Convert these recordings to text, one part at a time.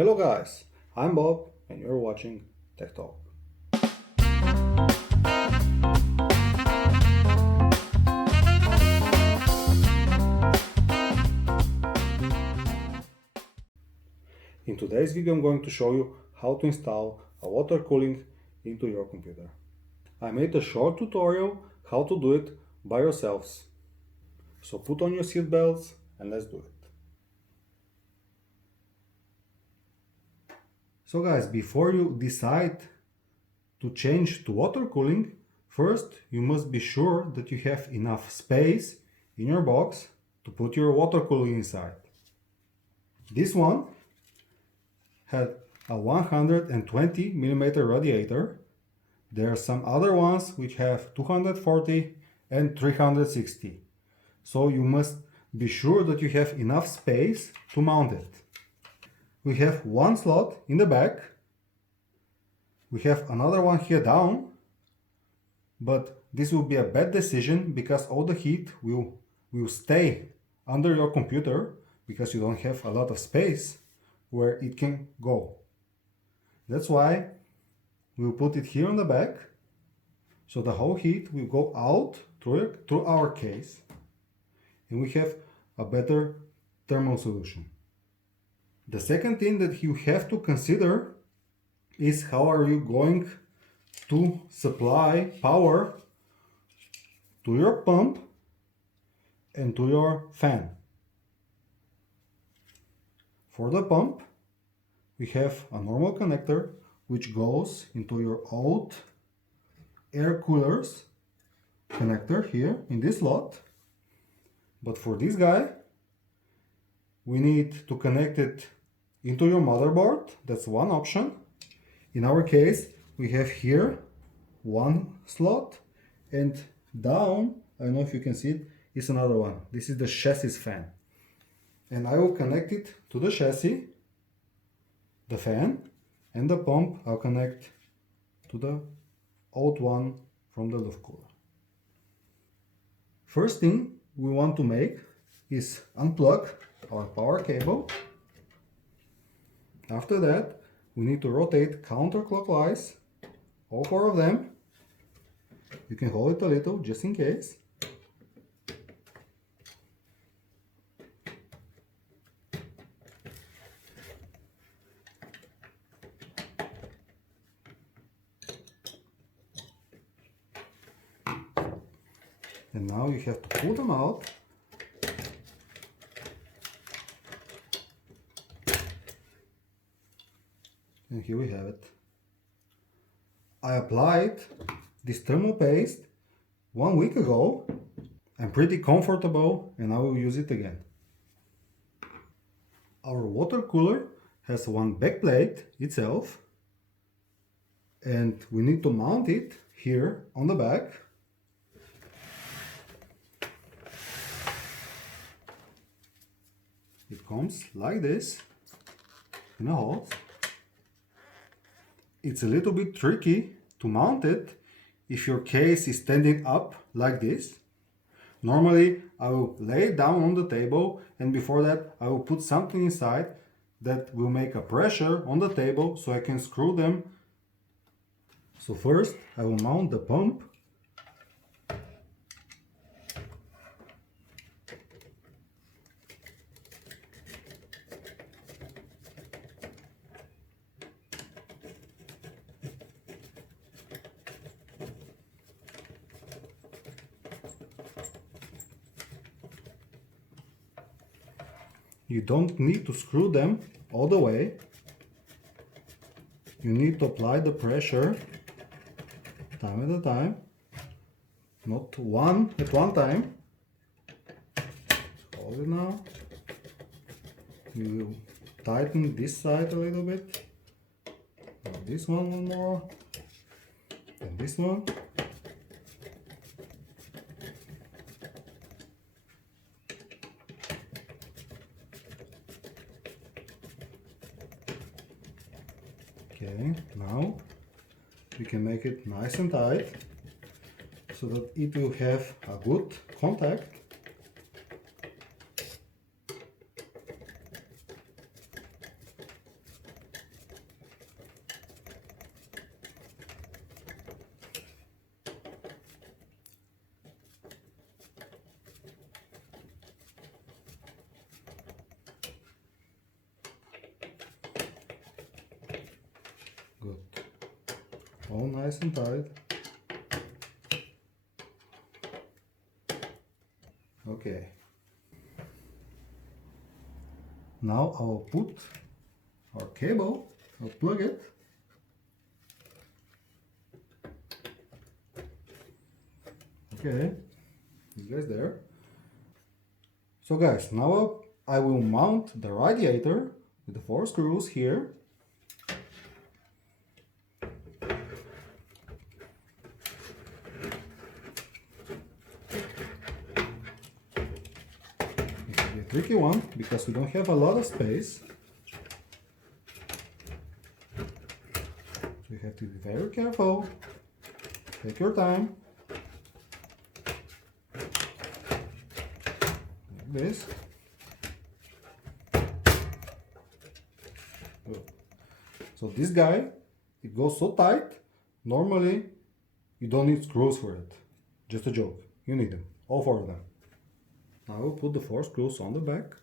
Hello guys, I'm Bob and you're watching Tech Talk. In today's video I'm going to show you how to install a water cooling into your computer. I made a short tutorial how to do it by yourselves. So put on your seatbelts and let's do it. So guys, before you decide to change to water cooling, first you must be sure that you have enough space in your box to put your water cooling inside. This one had a 120 millimeter radiator. There are some other ones which have 240 and 360. So you must be sure that you have enough space to mount it. We have one slot in the back. We have another one here down, but this will be a bad decision because all the heat will stay under your computer because you don't have a lot of space where it can go. That's why we'll put it here on the back, so the whole heat will go out through our case, and we have a better thermal solution. The second thing that you have to consider is how are you going to supply power to your pump and to your fan. For the pump, we have a normal connector which goes into your old air coolers connector here in this slot. But for this guy, we need to connect it into your motherboard. That's one option. In our case, we have here one slot, and down, I don't know if you can see it, is another one. This is the chassis fan. And I will connect it to the chassis, the fan, and the pump I'll connect to the old one from the Luft cooler. First thing we want to make is unplug our power cable. After that, we need to rotate counterclockwise, all four of them. You can hold it a little just in case. And now you have to pull them out. And here we have it. I applied this thermal paste 1 week ago. I'm pretty comfortable and I will use it again. Our water cooler has one back plate itself, and we need to mount it here on the back. It comes like this in a hole. It's a little bit tricky to mount it if your case is standing up like this. Normally I will lay it down on the table, and before that I will put something inside that will make a pressure on the table so I can screw them. So first I will mount the pump. You don't need to screw them all the way. You need to apply the pressure time at a time, not one at one time. Hold it now. You will tighten this side a little bit. Now this one more, and this one. Okay, now we can make it nice and tight so that it will have a good contact. Good. All nice and tight. Okay. Now I'll put our cable, I'll plug it. Okay, this guy's there. So guys, now I will mount the radiator with the 4 screws here. It's a tricky one because we don't have a lot of space. So you have to be very careful. Take your time. Like this. Good. So this guy, it goes so tight, normally you don't need screws for it. Just a joke. You need them. All 4 of them. Now I will put the 4 screws on the back.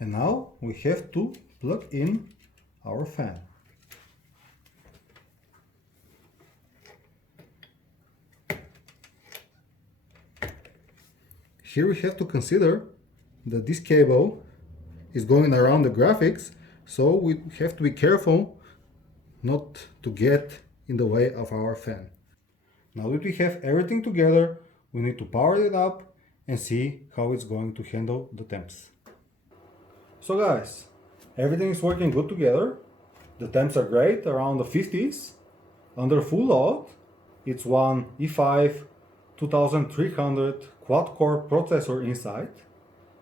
And now we have to plug in our fan. Here we have to consider that this cable is going around the graphics, so we have to be careful not to get in the way of our fan. Now that we have everything together, we need to power it up and see how it's going to handle the temps. So guys, everything is working good together. The temps are great, around the 50s. Under full load, it's one i5 2300 quad-core processor inside.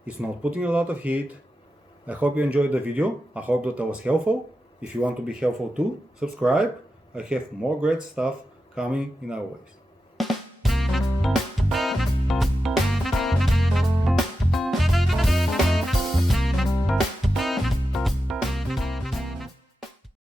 It's not putting a lot of heat. I hope you enjoyed the video. I hope that was helpful. If you want to be helpful too, subscribe. I have more great stuff coming in our ways.